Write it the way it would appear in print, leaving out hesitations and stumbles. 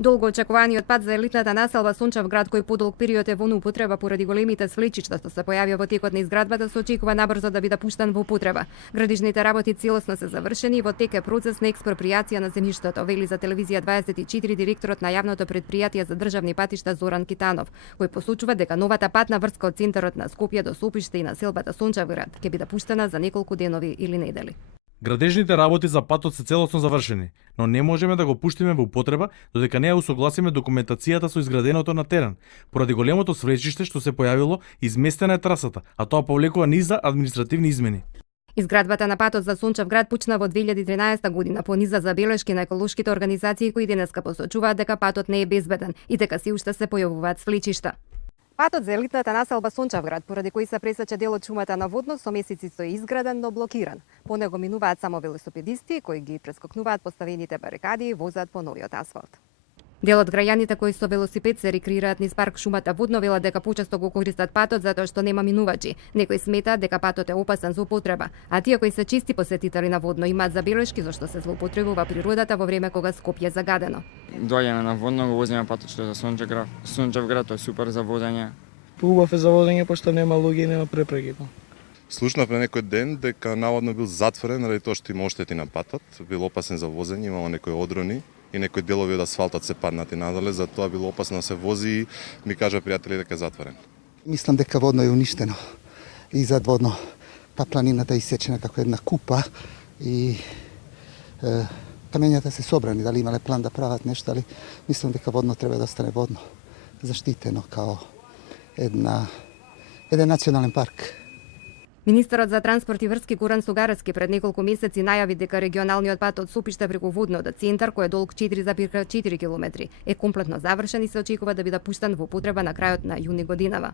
Долго очекуваниот пат за елитната населба Сончевград, кој подолг период е во употреба поради големите свлечишта што се појавија во текот на изградбата, се очекува набрзо да биде пуштен во употреба. Градижните работи целосно се завршени и во тек е процес на експропријација на земјиштето, вели за телевизија 24 директорот на јавното претпријатие за државни патишта Зоран Китанов, кој посочува дека новата патна врска од центарот на Скопје до Сопиште и населбата Сончевград ќе биде пуштена за неколку денови или недели. Градежните работи за патот се целосно завршени, но не можеме да го пуштиме во употреба додека не ја усогласиме документацијата со изграденото на терен. Поради големото свлечиште што се појавило, изместена е трасата, а тоа повлекува низ за административни измени. Изградбата на патот за Сончевград почна во 2013 година по низа забелешки на еколошките организации кои денеска посочуваат дека патот не е безбеден и дека се уште се појавуваат свлечишта. Патот за елитната населба Сончевград, поради кој се пресече дел од шумата на водно, со месеци стои изграден, но блокиран. По него минуваат само велосипедисти кои ги прескокнуваат поставените барикади и возат по новиот асфалт. Дел од граѓаните кои со велосипед се рекреираат низ парк шумата Водно велат дека почесто го користат патот затоа што нема минувачи. Некои сметаат дека патот е опасен за употреба, а тие кои се чести посетители на Водно имаат забелешки зашто се злоупотребува природата во време кога Скопје е загадено. Доаѓаме на Водно, го возиме патот што е за Сончевград. Сончевград е супер за возење. Убав е за возење пошто нема луѓе и нема препреки. Слушнав на некој ден дека наводно бил затворен заради тоа што има оштети на патот, бил опасен за возење, имало некои одрони и некои делови од асфалтот се паднати надоле, затоа било опасно да се вози и ми кажа пријатели дека е затворен. Мислам дека Водно е уништено и зад Водно па планината е исечена како една купа и камењата се собрани, дали имале план да прават нешто, али мислам дека Водно треба да остане Водно, заштитено као еден национален парк. Министерот за транспорт и врски Горан Сугарески пред неколку месеци најави дека регионалниот пат од Сопиште преку Водно до центар, кој е долг 4,4 километри, е комплетно завршен и се очекува да биде пуштен во употреба на крајот на јуни годинава.